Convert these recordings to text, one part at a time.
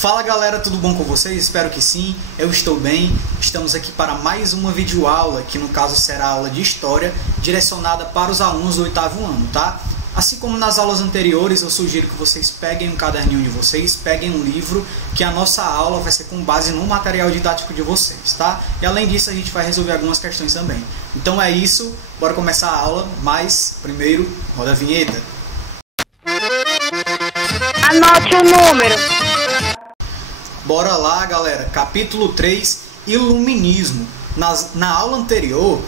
Fala galera, tudo bom com vocês? Espero que sim, eu estou bem. Estamos aqui para mais uma videoaula, que no caso será a aula de História, direcionada para os alunos do 8º ano, tá? Assim como nas aulas anteriores, eu sugiro que vocês peguem um caderninho de vocês, peguem um livro, que a nossa aula vai ser com base no material didático de vocês, tá? E além disso, a gente vai resolver algumas questões também. Então é isso, bora começar a aula, mas primeiro, roda a vinheta. Anote o número. Bora lá, galera. Capítulo 3, Iluminismo. Na aula anterior,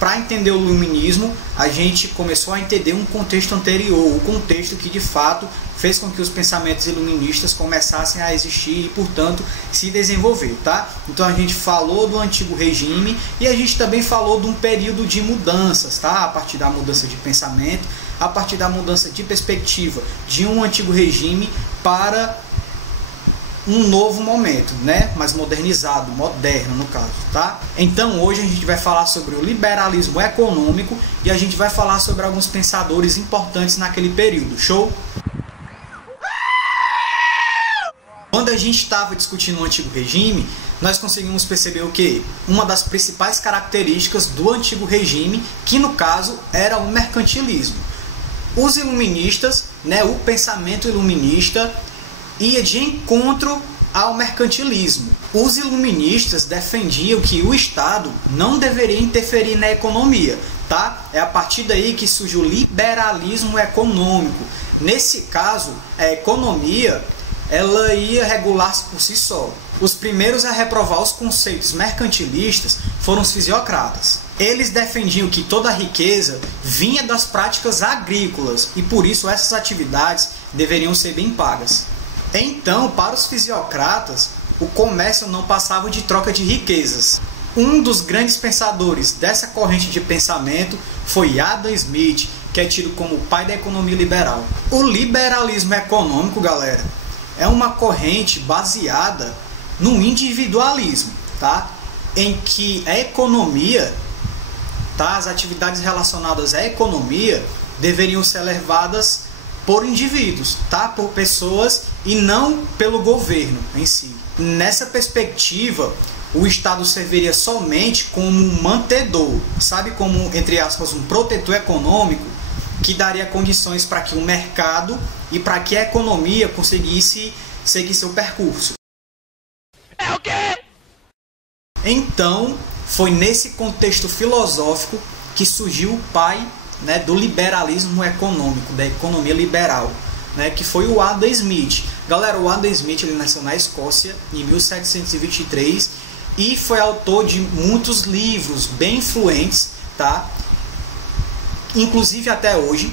para entender o Iluminismo, a gente começou a entender um contexto anterior, o contexto que de fato fez com que os pensamentos iluministas começassem a existir e, portanto, se desenvolver, tá? Então a gente falou do antigo regime e a gente também falou de um período de mudanças, tá? A partir da mudança de pensamento, a partir da mudança de perspectiva de um antigo regime para um novo momento, né? Mais modernizado, moderno no caso, tá? Então hoje a gente vai falar sobre o liberalismo econômico e a gente vai falar sobre alguns pensadores importantes naquele período, show? Quando a gente estava discutindo o antigo regime, nós conseguimos perceber o que? Uma das principais características do antigo regime, que no caso era o mercantilismo. Os iluministas, né, o pensamento iluminista ia de encontro ao mercantilismo. Os iluministas defendiam que o Estado não deveria interferir na economia, tá? É a partir daí que surge o liberalismo econômico. Nesse caso, a economia ela ia regular-se por si só. Os primeiros a reprovar os conceitos mercantilistas foram os fisiocratas. Eles defendiam que toda a riqueza vinha das práticas agrícolas e por isso essas atividades deveriam ser bem pagas. Então, para os fisiocratas, o comércio não passava de troca de riquezas. Um dos grandes pensadores dessa corrente de pensamento foi Adam Smith, que é tido como o pai da economia liberal. O liberalismo econômico, galera, é uma corrente baseada no individualismo, tá? Em que a economia, tá? As atividades relacionadas à economia deveriam ser levadas por indivíduos, tá? Por pessoas e não pelo governo em si. Nessa perspectiva, o Estado serviria somente como um mantedor, sabe, como, entre aspas, um protetor econômico que daria condições para que o mercado e para que a economia conseguisse seguir seu percurso. É o quê? Então, foi nesse contexto filosófico que surgiu o pai, né, do liberalismo econômico, da economia liberal, né, que foi o Adam Smith. Galera, o Adam Smith ele nasceu na Escócia em 1723 e foi autor de muitos livros bem influentes, tá? Inclusive até hoje,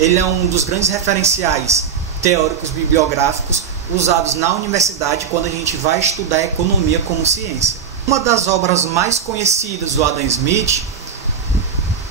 ele é um dos grandes referenciais teóricos bibliográficos usados na universidade quando a gente vai estudar economia como ciência. Uma das obras mais conhecidas do Adam Smith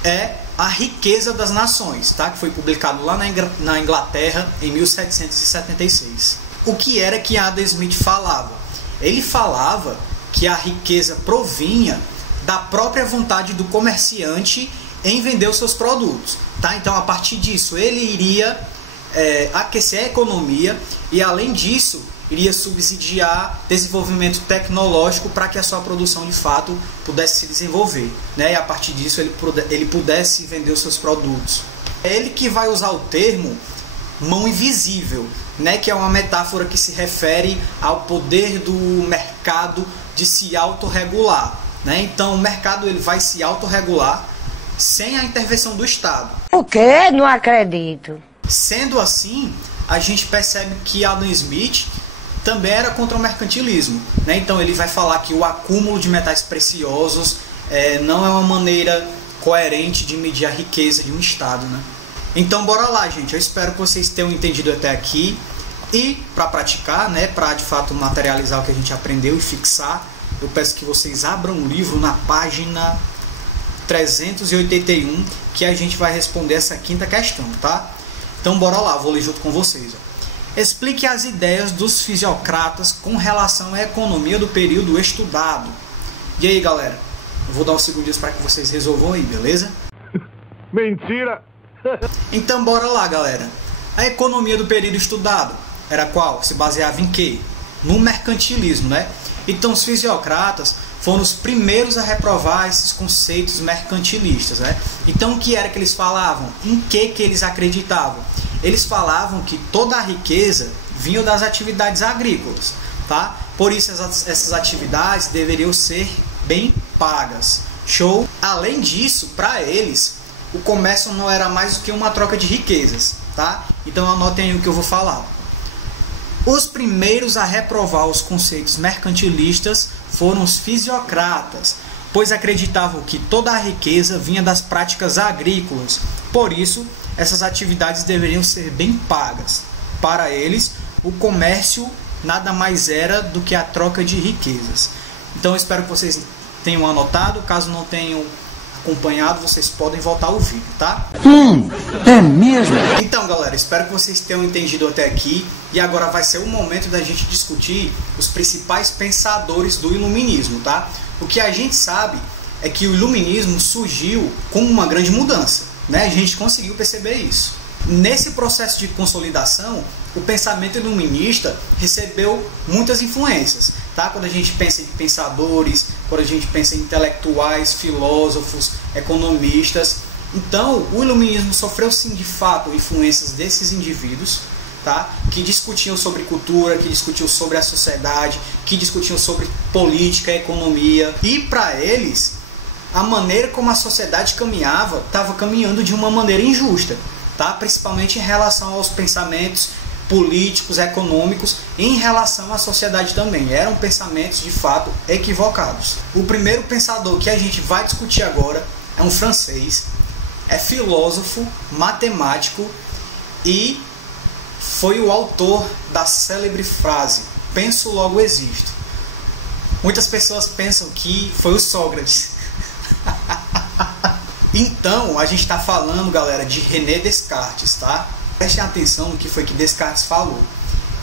é A Riqueza das Nações, tá? Que foi publicado lá na Inglaterra em 1776. O que era que Adam Smith falava? Ele falava que a riqueza provinha da própria vontade do comerciante em vender os seus produtos, tá? Então, a partir disso, ele iria aquecer a economia e, além disso, iria subsidiar desenvolvimento tecnológico para que a sua produção de fato pudesse se desenvolver, né? E a partir disso ele pudesse vender os seus produtos. É ele que vai usar o termo mão invisível, né? Que é uma metáfora que se refere ao poder do mercado de se autorregular, né? Então o mercado ele vai se autorregular sem a intervenção do Estado. O quê? Não acredito. Sendo assim, a gente percebe que Adam Smith também era contra o mercantilismo, né? Então ele vai falar que o acúmulo de metais preciosos não é uma maneira coerente de medir a riqueza de um Estado, né? Então bora lá, gente. Eu espero que vocês tenham entendido até aqui. E para praticar, né, para de fato materializar o que a gente aprendeu e fixar, eu peço que vocês abram o livro na página 381, que a gente vai responder essa quinta questão, tá? Então bora lá, vou ler junto com vocês, ó. Explique as ideias dos fisiocratas com relação à economia do período estudado. E aí, galera? Eu vou dar uns segundinhos para que vocês resolvam aí, beleza? Mentira! Então, bora lá, galera. A economia do período estudado. era qual? Se baseava em quê? No mercantilismo, né? Então os fisiocratas foram os primeiros a reprovar esses conceitos mercantilistas, né? Então o que era que eles falavam? Em que eles acreditavam? Eles falavam que toda a riqueza vinha das atividades agrícolas, tá? Por isso essas atividades deveriam ser bem pagas. Show? Além disso, para eles, o comércio não era mais do que uma troca de riquezas, tá? Então anotem aí o que eu vou falar. Os primeiros a reprovar os conceitos mercantilistas foram os fisiocratas, pois acreditavam que toda a riqueza vinha das práticas agrícolas. Por isso, essas atividades deveriam ser bem pagas. Para eles, o comércio nada mais era do que a troca de riquezas. Então eu espero que vocês tenham anotado. Caso não tenham acompanhado, vocês podem voltar ao vídeo, tá? É mesmo? Então, galera, espero que vocês tenham entendido até aqui. E agora vai ser o momento da gente discutir os principais pensadores do iluminismo, tá? O que a gente sabe é que o iluminismo surgiu com uma grande mudança, né? A gente conseguiu perceber isso. Nesse processo de consolidação, o pensamento iluminista recebeu muitas influências, tá? Quando a gente pensa em pensadores, quando a gente pensa em intelectuais, filósofos, economistas. Então, o iluminismo sofreu sim, de fato, influências desses indivíduos, tá? Que discutiam sobre cultura, que discutiam sobre a sociedade, que discutiam sobre política, economia. E para eles, a maneira como a sociedade caminhava, estava caminhando de uma maneira injusta, tá? Principalmente em relação aos pensamentos políticos, econômicos, em relação à sociedade também. Eram pensamentos de fato equivocados. O primeiro pensador que a gente vai discutir agora é um francês, é filósofo, matemático e foi o autor da célebre frase: penso, logo existo. Muitas pessoas pensam que foi o Sócrates. Então, a gente está falando, galera, de René Descartes, tá? Prestem atenção no que foi que Descartes falou.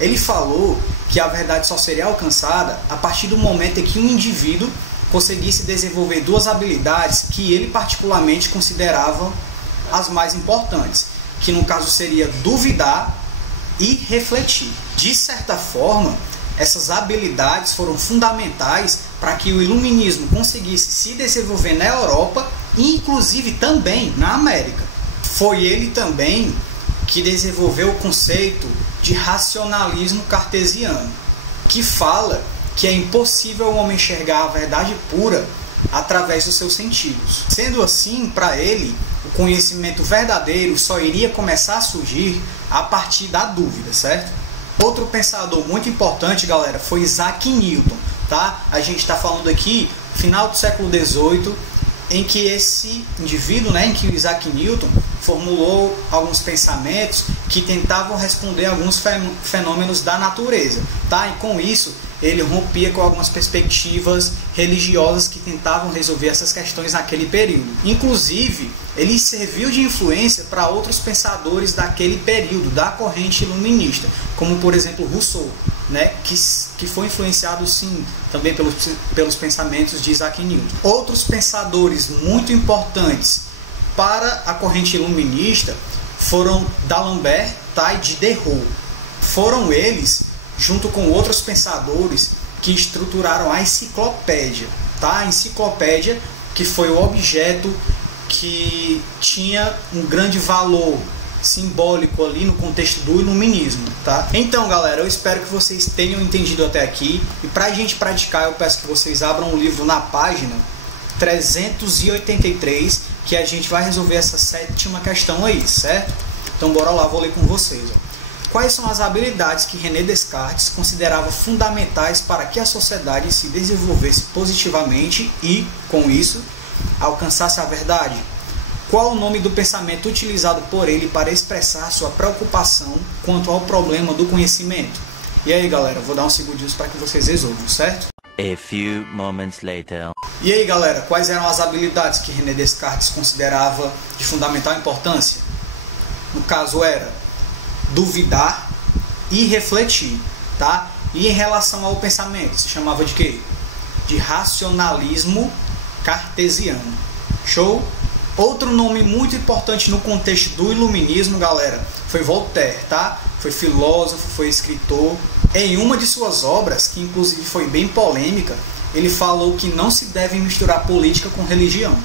Ele falou que a verdade só seria alcançada a partir do momento em que um indivíduo conseguisse desenvolver duas habilidades que ele particularmente considerava as mais importantes, que no caso seria duvidar e refletir. De certa forma, essas habilidades foram fundamentais para que o iluminismo conseguisse se desenvolver na Europa e inclusive também na América. Foi ele também que desenvolveu o conceito de racionalismo cartesiano, que fala que é impossível o homem enxergar a verdade pura através dos seus sentidos. Sendo assim, para ele, o conhecimento verdadeiro só iria começar a surgir a partir da dúvida, certo? Outro pensador muito importante, galera, foi Isaac Newton, tá? A gente está falando aqui final do século XVIII, em que esse indivíduo, né, em que o Isaac Newton formulou alguns pensamentos que tentavam responder a alguns fenômenos da natureza, tá? E com isso ele rompia com algumas perspectivas religiosas que tentavam resolver essas questões naquele período. Inclusive, ele serviu de influência para outros pensadores daquele período, da corrente iluminista, como por exemplo Rousseau, né, que foi influenciado sim também pelos pensamentos de Isaac Newton. Outros pensadores muito importantes para a corrente iluminista foram d'Alembert, tá, e Diderot. Foram eles, junto com outros pensadores, que estruturaram a enciclopédia, tá? A enciclopédia, que foi o objeto que tinha um grande valor simbólico ali no contexto do iluminismo, tá? Então, galera, eu espero que vocês tenham entendido até aqui. E para a gente praticar, eu peço que vocês abram o livro na página 383, que a gente vai resolver essa sétima questão aí, certo? Então, bora lá, vou ler com vocês, ó. Quais são as habilidades que René Descartes considerava fundamentais para que a sociedade se desenvolvesse positivamente e, com isso, alcançasse a verdade? Qual o nome do pensamento utilizado por ele para expressar sua preocupação quanto ao problema do conhecimento? E aí, galera, vou dar uns segundinhos para que vocês resolvam, certo? A few moments later. E aí, galera, quais eram as habilidades que René Descartes considerava de fundamental importância? No caso, era duvidar e refletir, tá? E em relação ao pensamento, se chamava de quê? De racionalismo cartesiano. Show? Outro nome muito importante no contexto do iluminismo, galera, foi Voltaire, tá? Foi filósofo, foi escritor. Em uma de suas obras, que inclusive foi bem polêmica, ele falou que não se deve misturar política com religião.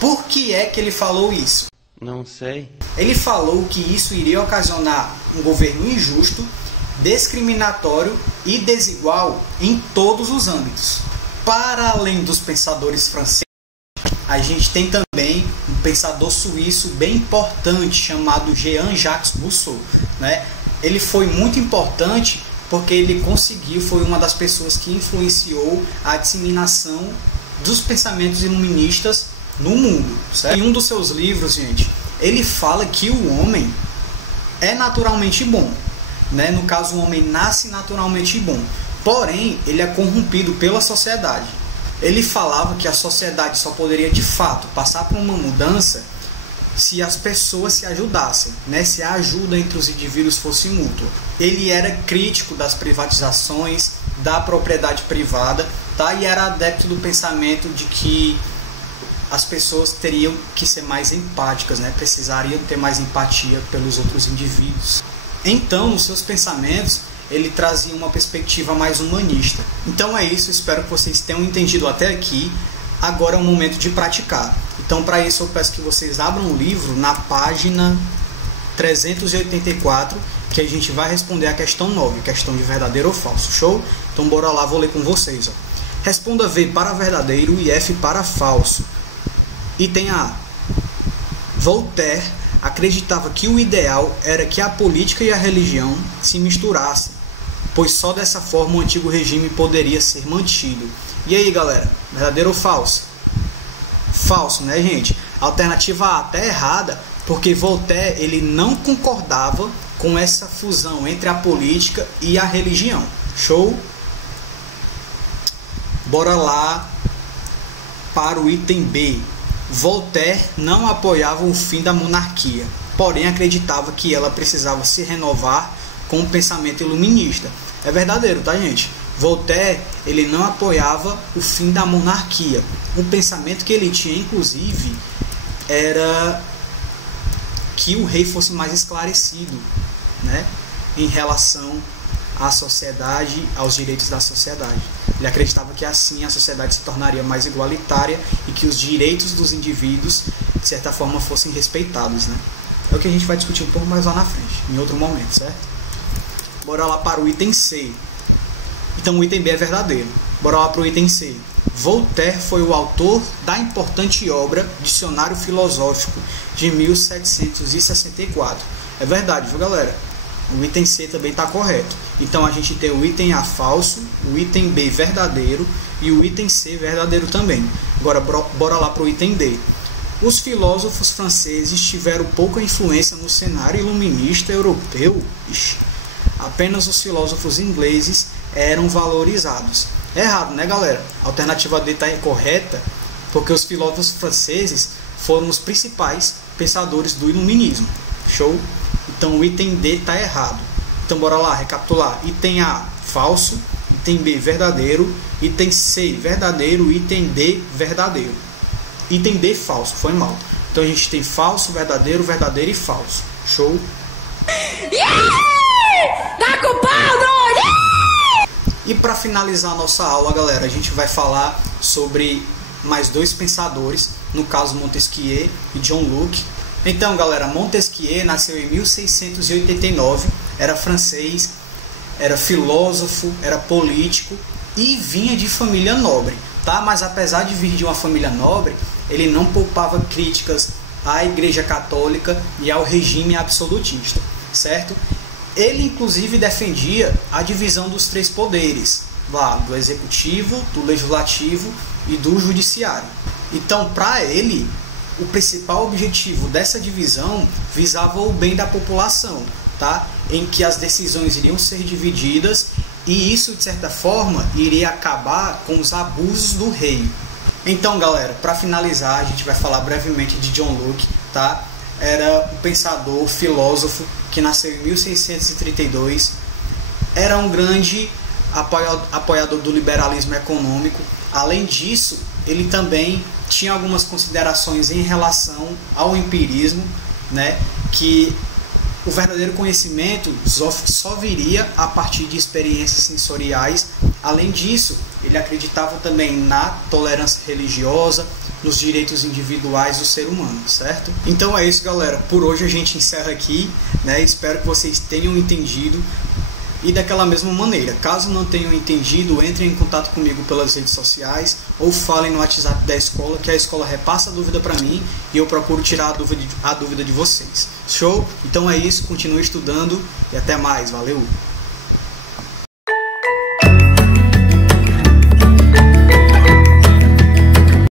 Por que é que ele falou isso? Não sei. Ele falou que isso iria ocasionar um governo injusto, discriminatório e desigual em todos os âmbitos. Para além dos pensadores franceses, a gente tem também um pensador suíço bem importante chamado Jean-Jacques Rousseau, né? Ele foi muito importante porque ele foi uma das pessoas que influenciou a disseminação dos pensamentos iluministas no mundo, certo? Em um dos seus livros, gente, ele fala que o homem é naturalmente bom, né? No caso, o homem nasce naturalmente bom, porém, ele é corrompido pela sociedade. Ele falava que a sociedade só poderia, de fato, passar por uma mudança se as pessoas se ajudassem, né? Se a ajuda entre os indivíduos fosse mútua. Ele era crítico das privatizações, da propriedade privada, tá? E era adepto do pensamento de que as pessoas teriam que ser mais empáticas, né? Precisariam ter mais empatia pelos outros indivíduos. Então, nos seus pensamentos, ele trazia uma perspectiva mais humanista. Então é isso, espero que vocês tenham entendido até aqui. Agora é o momento de praticar. Então, para isso, eu peço que vocês abram o livro na página 384, que a gente vai responder a questão 9, questão de verdadeiro ou falso. Show? Então, bora lá, vou ler com vocês. Ó. Responda V para verdadeiro e F para falso. Item A. Voltaire acreditava que o ideal era que a política e a religião se misturassem, pois só dessa forma o antigo regime poderia ser mantido. E aí, galera, verdadeiro ou falso? Falso, né, gente? A alternativa A tá errada, porque Voltaire ele não concordava com essa fusão entre a política e a religião. Show? Bora lá para o item B. Voltaire não apoiava o fim da monarquia, porém acreditava que ela precisava se renovar com o pensamento iluminista. É verdadeiro, tá, gente? Voltaire ele não apoiava o fim da monarquia. O pensamento que ele tinha, inclusive, era que o rei fosse mais esclarecido, né, em relação à sociedade, aos direitos da sociedade. Ele acreditava que assim a sociedade se tornaria mais igualitária e que os direitos dos indivíduos, de certa forma, fossem respeitados, né? É o que a gente vai discutir um pouco mais lá na frente, em outro momento, certo? Bora lá para o item C. Então o item B é verdadeiro. Bora lá para o item C. Voltaire foi o autor da importante obra Dicionário Filosófico de 1764. É verdade, viu, galera? O item C também está correto. Então a gente tem o item A falso, o item B verdadeiro e o item C verdadeiro também. Agora bora lá para o item D. Os filósofos franceses tiveram pouca influência no cenário iluminista europeu. Apenas os filósofos ingleses eram valorizados. É errado, né, galera? A alternativa D está incorreta porque os filósofos franceses foram os principais pensadores do iluminismo. Show? Então o item D está errado. Então bora lá recapitular. Item A falso, item B verdadeiro, item C verdadeiro, item D verdadeiro. Item D falso, foi mal. Então a gente tem falso, verdadeiro, verdadeiro e falso. Show? Tá culpado! E para finalizar a nossa aula, galera, a gente vai falar sobre mais dois pensadores, no caso Montesquieu e John Locke. Então, galera, Montesquieu nasceu em 1689, era francês, era filósofo, era político e vinha de família nobre, tá? Mas apesar de vir de uma família nobre, ele não poupava críticas à Igreja Católica e ao regime absolutista, certo? Ele, inclusive, defendia a divisão dos três poderes, lá, do executivo, do legislativo e do judiciário. Então, para ele, o principal objetivo dessa divisão visava o bem da população, tá? Em que as decisões iriam ser divididas e isso, de certa forma, iria acabar com os abusos do rei. Então, galera, para finalizar, a gente vai falar brevemente de John Locke, tá? Era um pensador, filósofo, que nasceu em 1632, era um grande apoiador do liberalismo econômico. Além disso, ele também tinha algumas considerações em relação ao empirismo, né, que o verdadeiro conhecimento só viria a partir de experiências sensoriais. Além disso, ele acreditava também na tolerância religiosa, nos direitos individuais do ser humano, certo? Então é isso, galera. Por hoje a gente encerra aqui, né? Espero que vocês tenham entendido. E daquela mesma maneira, caso não tenham entendido, entrem em contato comigo pelas redes sociais ou falem no WhatsApp da escola, que a escola repassa a dúvida para mim e eu procuro tirar a dúvida de vocês. Show? Então é isso, continue estudando e até mais. Valeu!